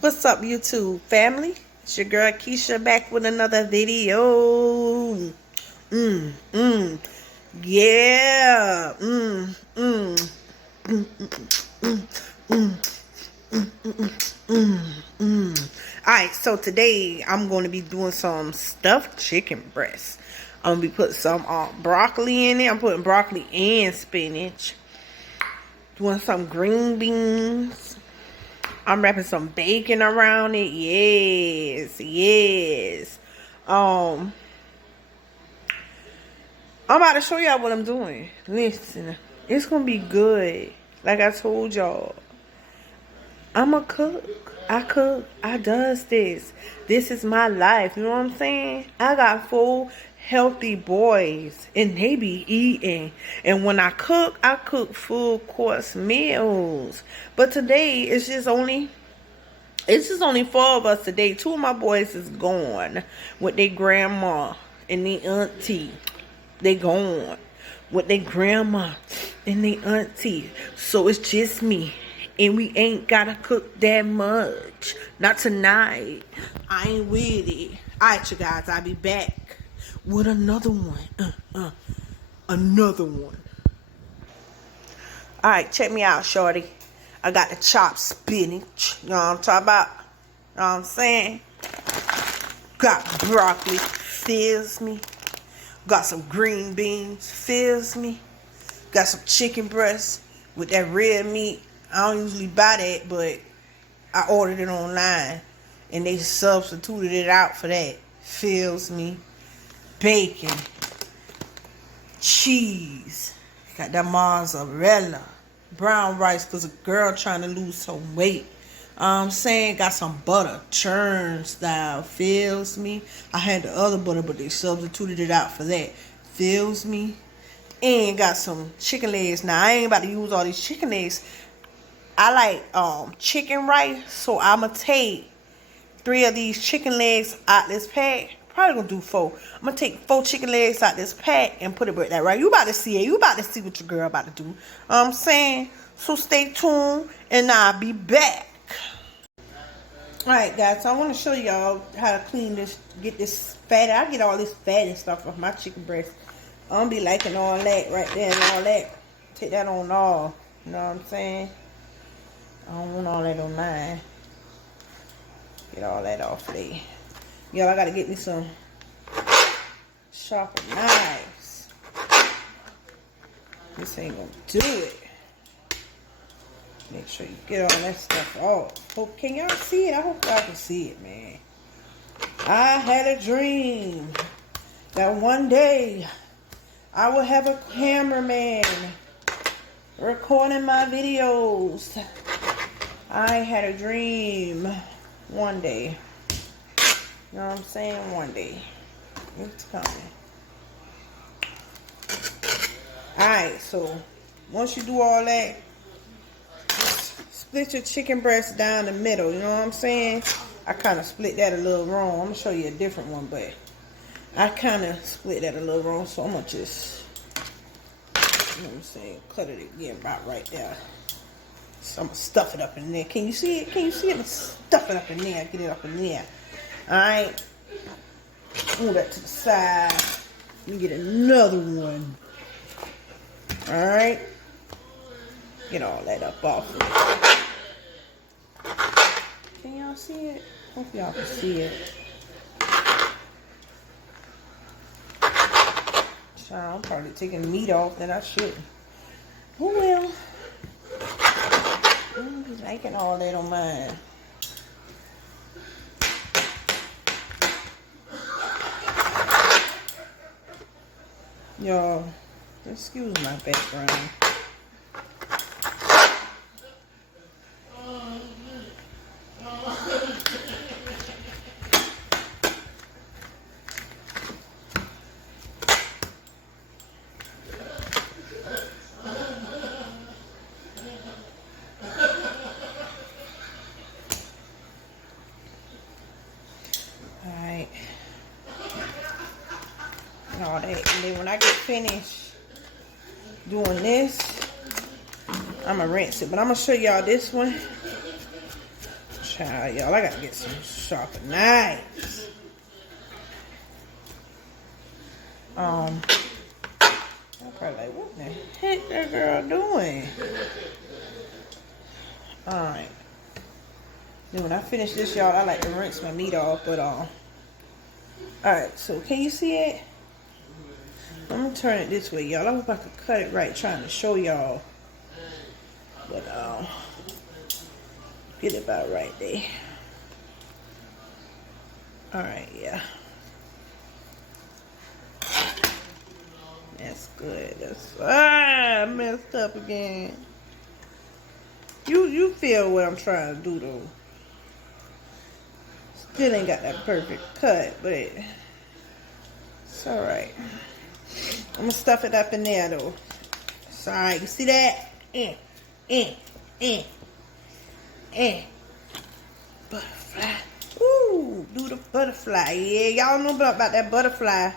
What's up, YouTube family? It's your girl Keisha back with another video. Yeah. Alright, so today I'm going to be doing some stuffed chicken breast. I'm going to be putting some broccoli in it. I'm putting broccoli and spinach. Doing some green beans. I'm wrapping some bacon around it. Yes. I'm about to show y'all what I'm doing. Listen, it's gonna be good. Like I told y'all, I'm a cook. I cook. I does this. This is my life. You know what I'm saying? I got 4 healthy boys, and they be eating. And when I cook full course meals. But today it's just only 4 of us today. 2 of my boys is gone with their grandma and their auntie. They gone with their grandma and their auntie. So it's just me. And we ain't gotta cook that much. Not tonight. I ain't with it. Alright, you guys, I'll be back with another one. Another one. Alright, check me out, shorty. I got the chopped spinach. You know what I'm talking about? You know what I'm saying? Got broccoli. Fills me. Got some green beans. Fills me. Got some chicken breast with that red meat. I don't usually buy that, but I ordered it online. And they substituted it out for that. Fills me. Bacon. Cheese. Got that mozzarella. Brown rice because a girl trying to lose some weight. I'm saying got some butter. Churn style. Fills me. I had the other butter, but they substituted it out for that. Fills me. And got some chicken legs. Now, I ain't about to use all these chicken legs. I like chicken rice, so I'ma take 3 of these chicken legs out this pack. Probably gonna do 4. I'm gonna take 4 chicken legs out this pack and put it with that, right? You about to see it. You about to see what your girl about to do. I'm saying, so stay tuned and I'll be back. Alright, guys, so I want to show y'all how to clean this, get this fatty. I get all this fatty stuff off my chicken breast. I don't be liking all that right there and all that. Take that on all. You know what I'm saying? I don't want all that on mine. Get all that off of there. Y'all, I gotta get me some sharper knives. This ain't gonna do it. Make sure you get all that stuff off. Hope, can y'all see it? I hope y'all can see it, man. I had a dream that one day I will have a cameraman recording my videos. I had a dream one day. You know what I'm saying? One day. It's coming. Alright, so once you do all that, just split your chicken breast down the middle. You know what I'm saying? I kind of split that a little wrong. I'm going to show you a different one, but I kind of split that a little wrong. So I'm going to just, you know what I'm saying, cut it again about right there. So I'm going to stuff it up in there. Can you see it? Can you see it? Stuff it up in there. Get it up in there. Alright. Move that to the side. Let me get another one. Alright. Get all that up off of it. Can y'all see it? Hope y'all can see it. Child, I'm probably taking the meat off that I shouldn't. Who will? I'm just liking all that on mine. Y'all, excuse my background. Alright. All that, and then when I get finished doing this, I'm gonna rinse it. But I'm gonna show y'all this one. Child, y'all, I gotta get some sharper knives. I'm probably like, what the heck that girl doing? Alright. Then when I finish this, y'all, I like to rinse my meat off, but alright, so can you see it? I'm gonna turn it this way, y'all. I hope I can cut it right, trying to show y'all. But get it about right there. Alright, yeah. That's good. That's I messed up again. You feel what I'm trying to do though. Still ain't got that perfect cut, but it's alright. I'm gonna stuff it up in there though. It's alright. You see that? Butterfly. Ooh, do the butterfly. Yeah, y'all know about that butterfly.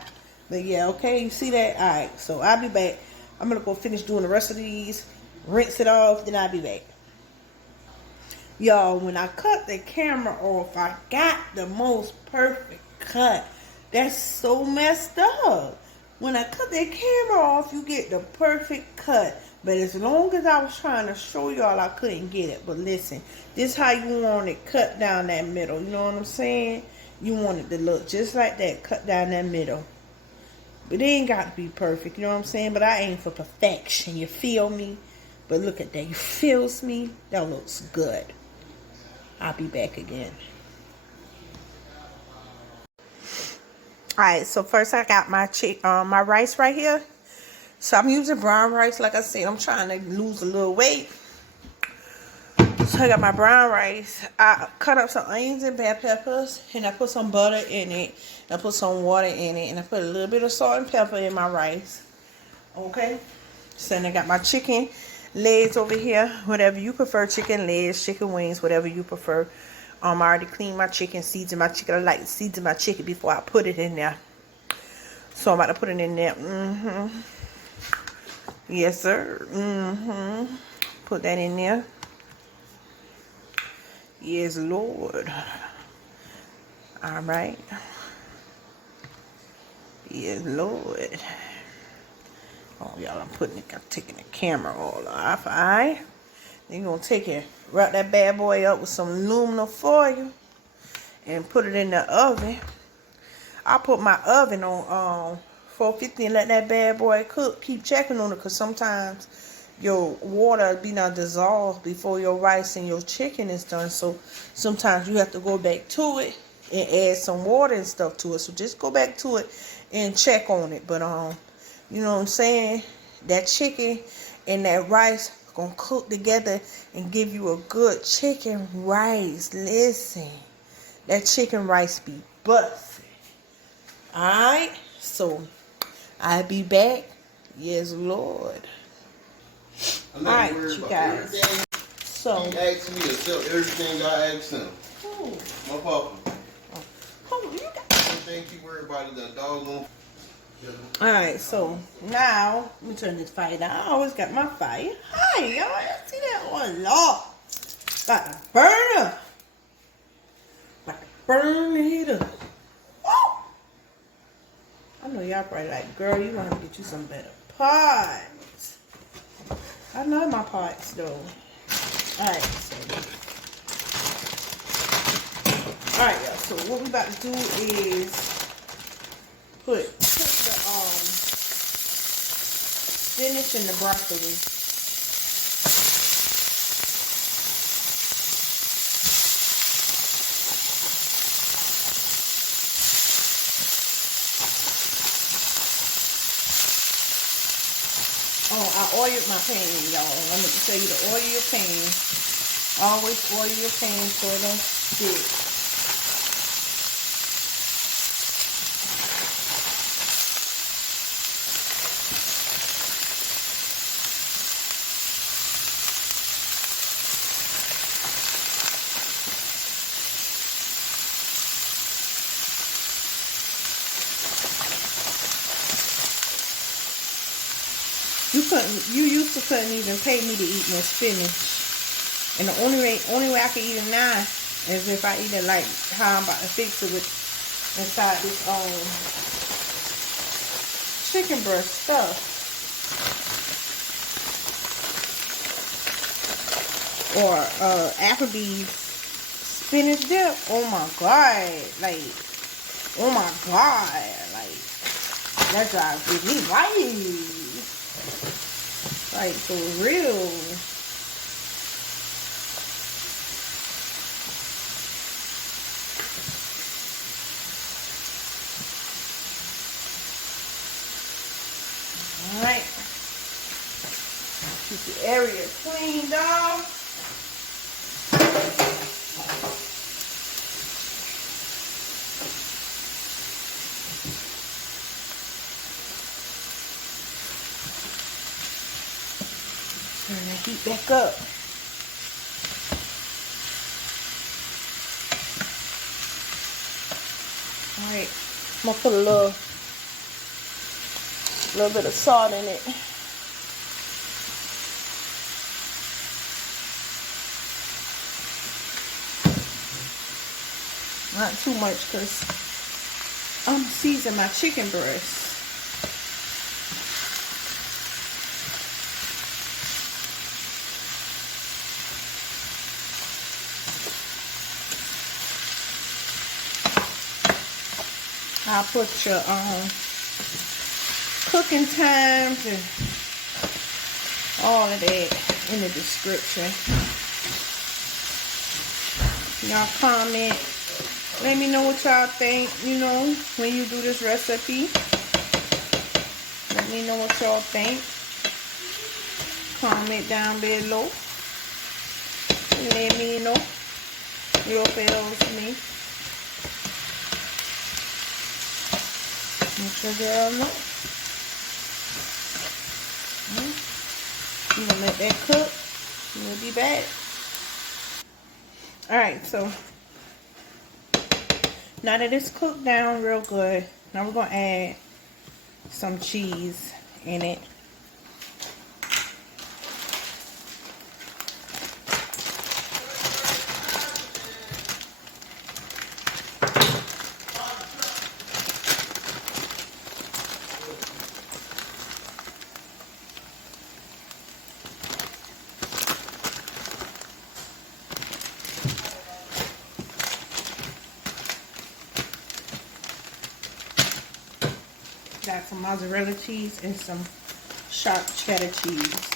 But yeah, okay, you see that? Alright, so I'll be back. I'm gonna go finish doing the rest of these, rinse it off, then I'll be back. Y'all, when I cut the camera off, I got the most perfect cut. That's so messed up. When I cut that camera off, you get the perfect cut. But as long as I was trying to show y'all, I couldn't get it. But listen, this how you want it cut down that middle. You know what I'm saying? You want it to look just like that, cut down that middle. But it ain't got to be perfect, you know what I'm saying? But I aim for perfection, you feel me? But look at that, you feels me? That looks good. I'll be back again. Alright, so first I got my rice right here. So I'm using brown rice, like I said. I'm trying to lose a little weight. So I got my brown rice. I cut up some onions and bell peppers, and I put some butter in it. I put some water in it, and I put a little bit of salt and pepper in my rice. Okay? So then I got my chicken legs over here. Whatever you prefer, chicken legs, chicken wings, whatever you prefer. I already cleaned my chicken, seasoned my chicken. I like to season my chicken before I put it in there. So I'm about to put it in there. Yes, sir. Put that in there. Yes, Lord. All right. Yes, Lord. Oh, y'all, I'm taking the camera all off. All right. Then you're going to take it, wrap that bad boy up with some aluminum foil and put it in the oven. I put my oven on 450 and let that bad boy cook. Keep checking on it because sometimes your water be not dissolved before your rice and your chicken is done. So sometimes you have to go back to it and add some water and stuff to it. So just go back to it and check on it. But you know what I'm saying? That chicken and that rice gonna cook together and give you a good chicken rice. Listen, that chicken rice be busted. Alright, so I'll be back. Yes, Lord. Alright, you guys. So he asked me to sell everything I asked him. Who? My papa. Oh, you got Everything he worried about is that doggone. Alright, so now let me turn this fire down. I always got my fire. Hi, y'all. See that? Oh, Lord. About to burn up. About to burn it up. Woo! I know y'all probably like, girl, you want to get you some better pots. I love my pots, though. Alright, so. Alright, y'all. So what we about to do is put the spinach and the broccoli. Oh, I oiled my pan, y'all. Let me tell you to oil your pan. Always oil your pan so it don't stick. You used to couldn't even pay me to eat no spinach. And the only way I can eat it now as if I eat it like how I'm about to fix it with inside this chicken breast stuff. Or Applebee's spinach dip. Oh my god. Like, oh my god. Like, that drives me wild. Like, for real. Alright. Keep the area clean, dog. Turn the heat back up. Alright, I'm gonna put a little bit of salt in it. Not too much because I'm seasoning my chicken breast. I'll put your cooking times and all of that in the description. Y'all comment. Let me know what y'all think, you know, when you do this recipe. Let me know what y'all think. Comment down below. Let me know your feels me. Let your girl know. I'm gonna let that cook. We'll be back. Alright, so now that it's cooked down real good, now we're gonna add some cheese in it. Got some mozzarella cheese and some sharp cheddar cheese.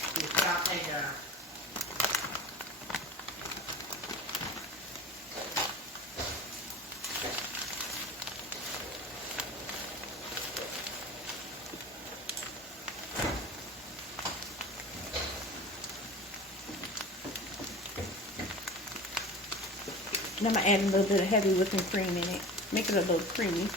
And I'm gonna add a little bit of heavy whipping cream in it. Make it a little creamy.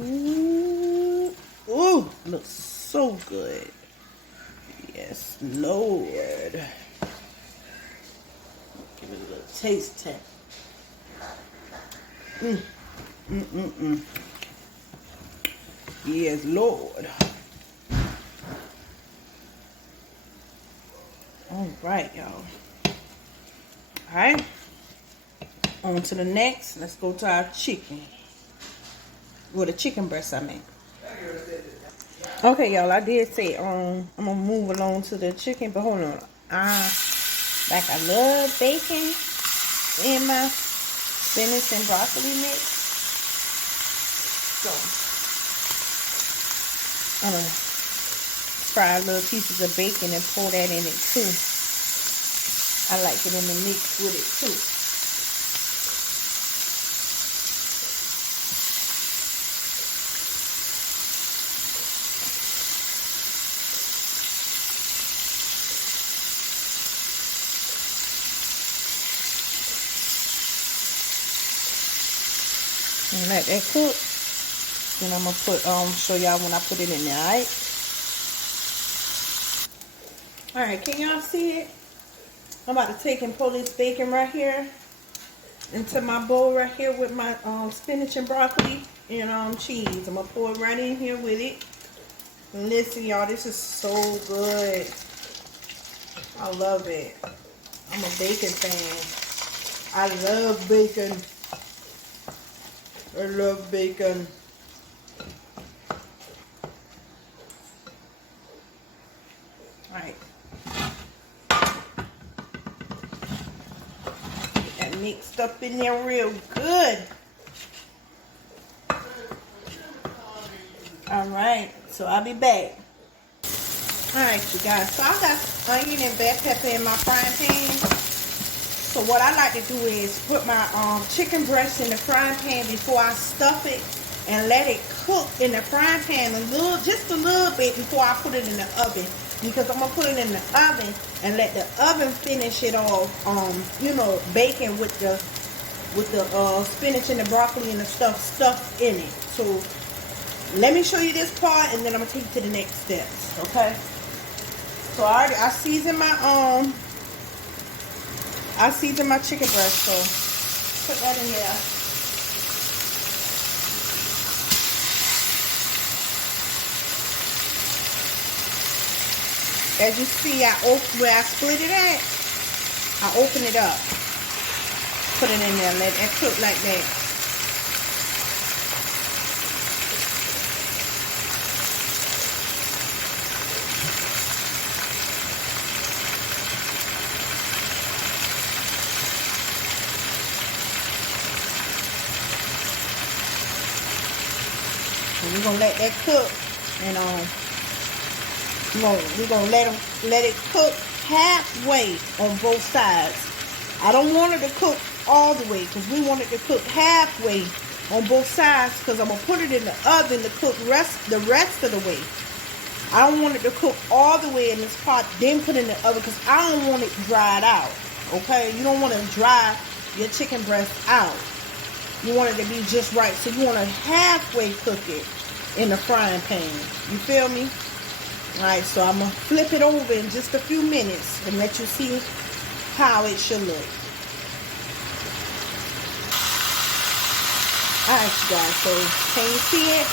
Ooh, ooh, looks so good. Yes, Lord. Give it a little taste test. Yes, Lord. All right, y'all. All right. On to the next. Let's go to our chicken. Well, the chicken breast, I mean. Okay, y'all, I did say I'm gonna move along to the chicken, but hold on. I love bacon in my spinach and broccoli mix. So I'm gonna fry little pieces of bacon and pour that in it too. I like it in the mix with it too. And let that cook. Then I'm gonna show y'all when I put it in there, alright? Alright, can y'all see it? I'm about to take and pull this bacon right here into my bowl right here with my spinach and broccoli and cheese. I'm gonna pour it right in here with it. And listen, y'all, this is so good. I love it. I'm a bacon fan. I love bacon. I love bacon. Alright. Get that mixed up in there real good. Alright, so I'll be back. Alright, you guys. So I got onion and bell pepper in my frying pan. So what I like to do is put my chicken breast in the frying pan before I stuff it and let it cook in the frying pan just a little bit before I put it in the oven. Because I'm gonna put it in the oven and let the oven finish it off, baking with the spinach and the broccoli and the stuff in it. So let me show you this part, and then I'm gonna take you to the next steps. Okay. So I seasoned my chicken breast. So put that in there. As you see, where I split it at, I open it up, put it in there, let it cook like that. And we're gonna let that cook, and we're gonna let it cook halfway on both sides. I don't want it to cook all the way, because we want it to cook halfway on both sides, because I'm gonna put it in the oven to cook the rest of the way. I don't want it to cook all the way in this pot, then put it in the oven, because I don't want it dried out. Okay, you don't want to dry your chicken breast out. You want it to be just right, so you want to halfway cook it in the frying pan. You feel me? Alright, so I'm going to flip it over in just a few minutes and let you see how it should look. Alright, you guys, so can you see it?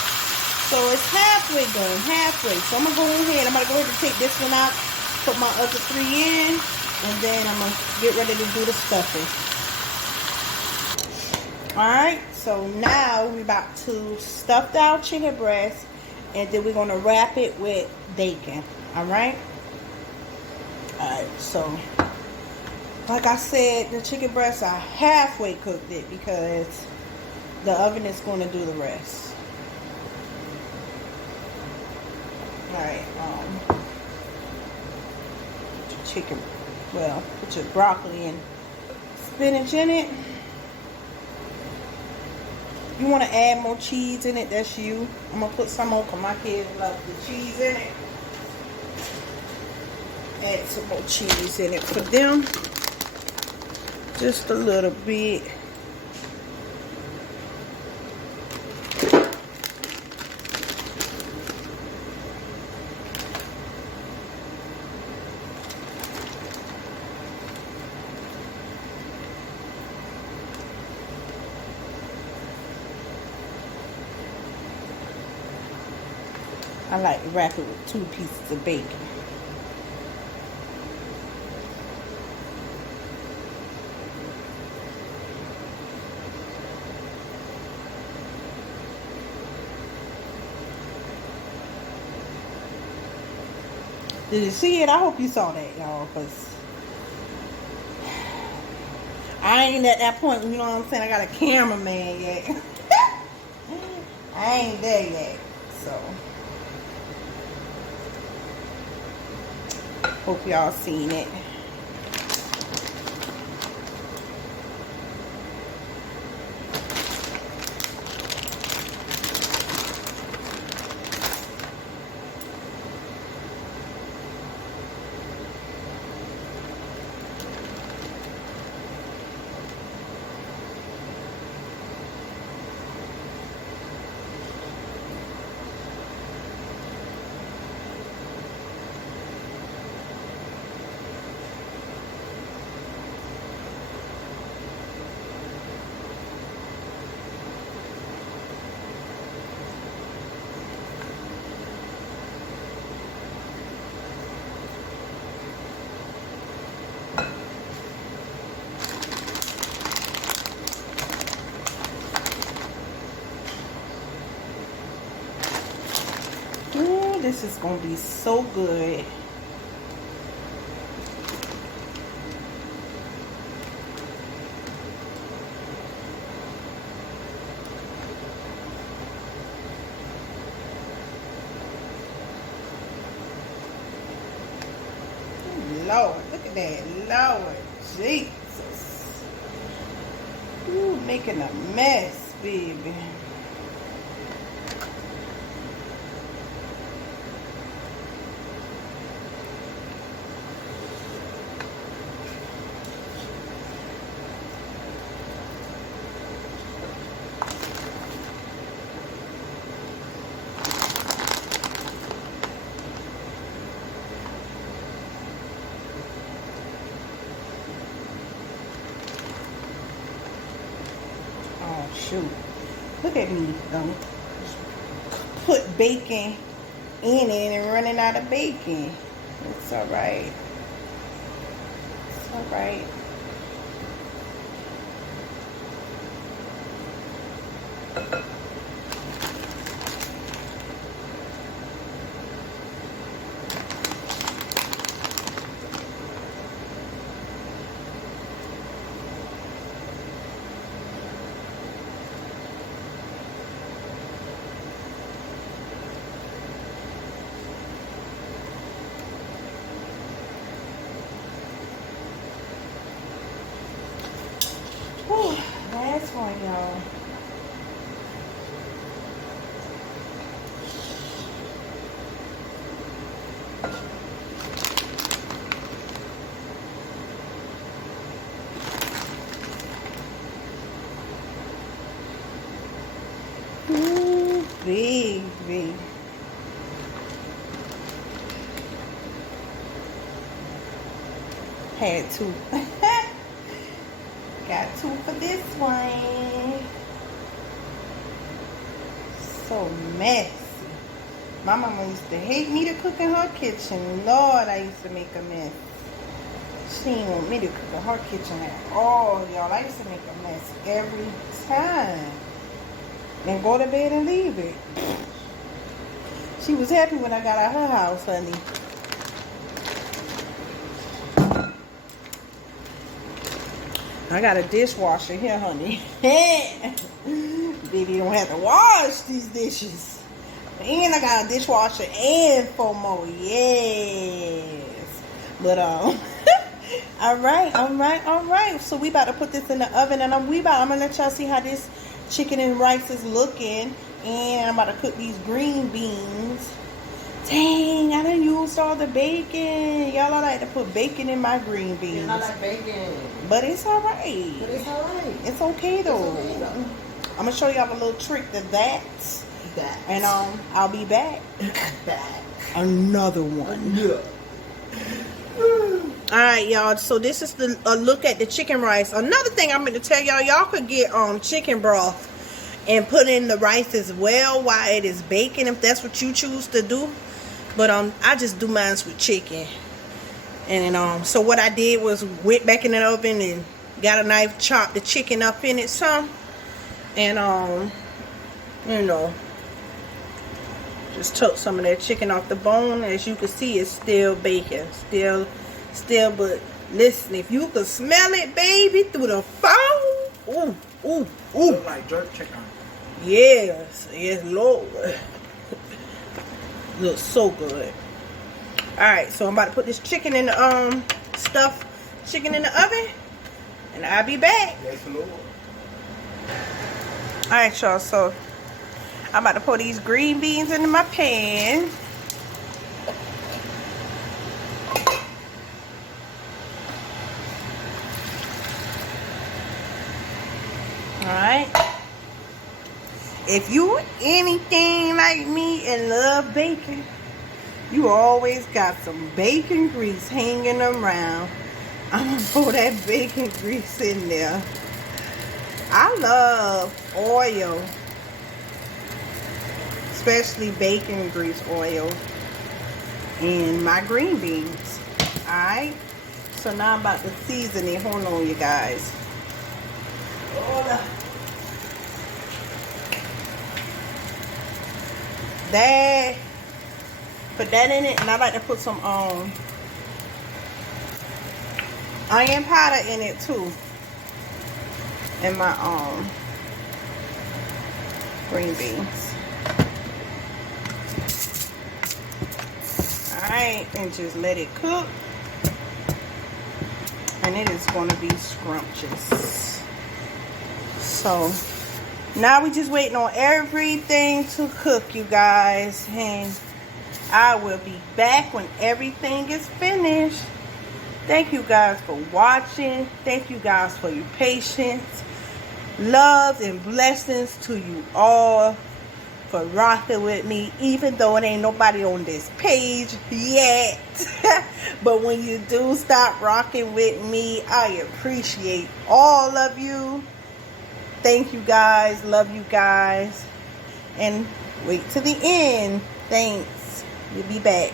So it's halfway done, halfway. So I'm going to go ahead, I'm going to go ahead and take this one out, put my other 3 in, and then I'm going to get ready to do the stuffing. Alright, so now we're about to stuff our chicken breast, and then we're going to wrap it with bacon. Alright? Alright, so like I said, the chicken breast, I halfway cooked it because the oven is going to do the rest. Alright, put your chicken, well, put your broccoli and spinach in it. You want to add more cheese in it, that's you. I'm going to put some more because my kids love the cheese in it. Add some more cheese in it for them. Just a little bit. I like to wrap it with 2 pieces of bacon. Did you see it? I hope you saw that, y'all, because I ain't at that point, you know what I'm saying? I got a cameraman yet. I ain't there yet, so. Hope y'all seen it. This is gonna be so good. Lord, look at that. Lord Jesus. Ooh, making a mess, baby. Oh, shoot. Look at me, put bacon in it and running out of bacon. It's all right. It's all right. Whew, last one, y'all. Ooh, baby. Had two. Got two for this one. So messy. My mama used to hate me to cook in her kitchen. Lord, I used to make a mess. She didn't want me to cook in her kitchen at all, y'all. I used to make a mess every time. And go to bed and leave it. She was happy when I got out her house, honey. I got a dishwasher here, honey. Baby don't have to wash these dishes. And I got a dishwasher and FOMO. Yes. But alright. So we about to put this in the oven, and I'm gonna let y'all see how this chicken and rice is looking. And I'm about to cook these green beans. Dang, I done used all the bacon. Y'all, I like to put bacon in my green beans. And I like bacon. But it's alright. But it's alright. It's okay though. I'm gonna show y'all a little trick to that. And I'll be back. Another one. Yeah. Alright, y'all. So this is a look at the chicken rice. Another thing I'm gonna tell y'all could get chicken broth and put in the rice as well while it is baking, if that's what you choose to do. But I just do mine with chicken. And so what I did was went back in the oven and got a knife, chopped the chicken up in it some. And you know, just took some of that chicken off the bone. As you can see, it's still baking. Still, but listen, if you could smell it, baby, through the phone. Ooh. Look like jerk chicken. Yes, Lord. Looks so good. Alright, so I'm about to put this chicken in the stuffed chicken in the oven, and I'll be back. Yes, Lord. Alright, y'all, so I'm about to pour these green beans into my pan. Alright. If you anything like me and love bacon, you always got some bacon grease hanging around. I'm gonna pour that bacon grease in there. I love oil, especially bacon grease oil, in my green beans. Alright, so now I'm about to season it. Hold on, you guys. Put that in it, and I like to put some onion powder in it too. In my green beans. Alright, and just let it cook. And it is going to be scrumptious. So now we just waiting on everything to cook, you guys, and I will be back when everything is finished. Thank you guys for watching. Thank you guys for your patience. Love and blessings to you all for rocking with me, even though it ain't nobody on this page yet. But when you do stop rocking with me, I appreciate all of you. Thank you guys. Love you guys. And wait to the end. Thanks. We'll be back.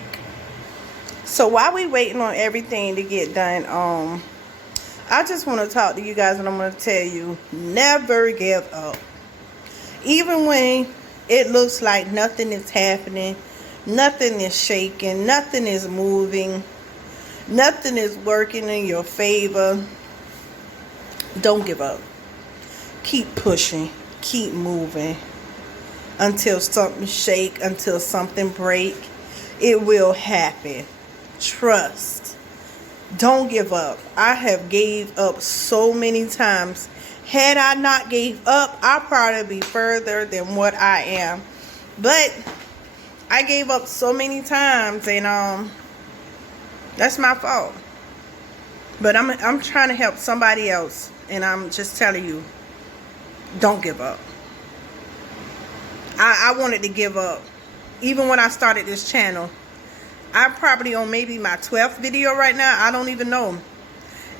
So while we waiting on everything to get done, I just want to talk to you guys, and I'm going to tell you, never give up. Even when it looks like nothing is happening, nothing is shaking, nothing is moving, nothing is working in your favor, don't give up. Keep pushing, keep moving until something shake, until something break. It will happen. Trust. Don't give up. I have gave up so many times. Had I not gave up, I'd probably be further than what I am. But I gave up so many times, and that's my fault. But I'm trying to help somebody else, and I'm just telling you, don't give up. I wanted to give up. Even when I started this channel, I'm probably on maybe my 12th video right now. I don't even know.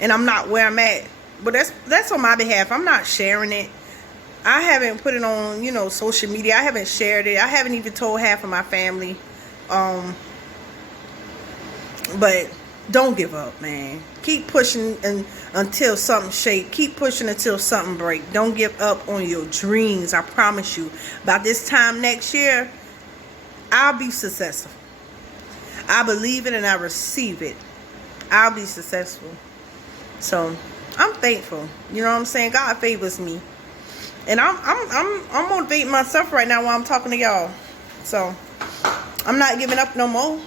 And I'm not where I'm at. But that's on my behalf. I'm not sharing it. I haven't put it on, social media. I haven't shared it. I haven't even told half of my family. But don't give up, man. Keep pushing until something shake. Keep pushing until something break. Don't give up on your dreams. I promise you. By this time next year, I'll be successful. I believe it and I receive it. I'll be successful. So I'm thankful. You know what I'm saying? God favors me. And I'm motivating myself right now while I'm talking to y'all. So I'm not giving up no more.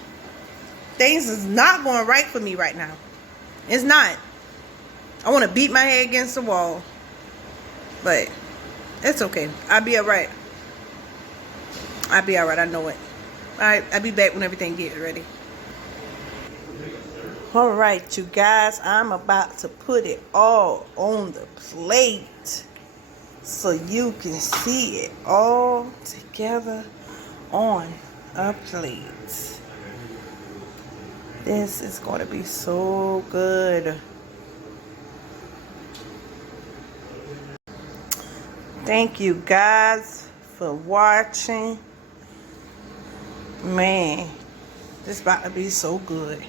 Things is not going right for me right now. It's not. I want to beat my head against the wall. But it's okay. I'll be alright. I'll be alright. I know it. Alright, I'll be back when everything gets ready. Alright, you guys. I'm about to put it all on the plate, so you can see it all together on a plate. This is going to be so good. Thank you guys for watching. Man, this is about to be so good.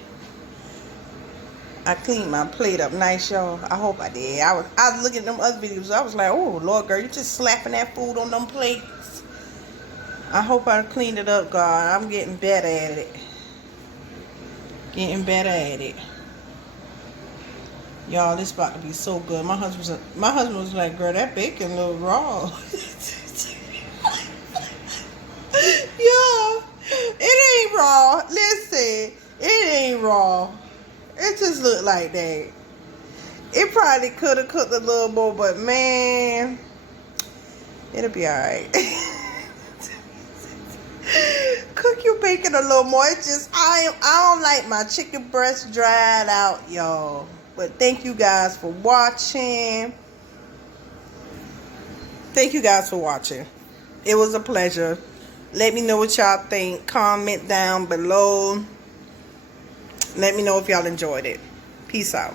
I cleaned my plate up nice, y'all. I hope I did. I was looking at them other videos. I was like, oh, Lord, girl, you just slapping that food on them plates. I hope I cleaned it up, God. I'm getting better at it. Getting better at it. Y'all, this about to be so good. My husband was like, girl, that bacon look raw. Yo, it ain't raw. Listen, it ain't raw. It just looked like that. It probably could have cooked a little more, but man, it'll be alright. Cook your bacon a little more. It's just I don't like my chicken breast dried out, y'all. But thank you guys for watching. Thank you guys for watching. It was a pleasure. Let me know what y'all think. Comment down below. Let me know if y'all enjoyed it. Peace out.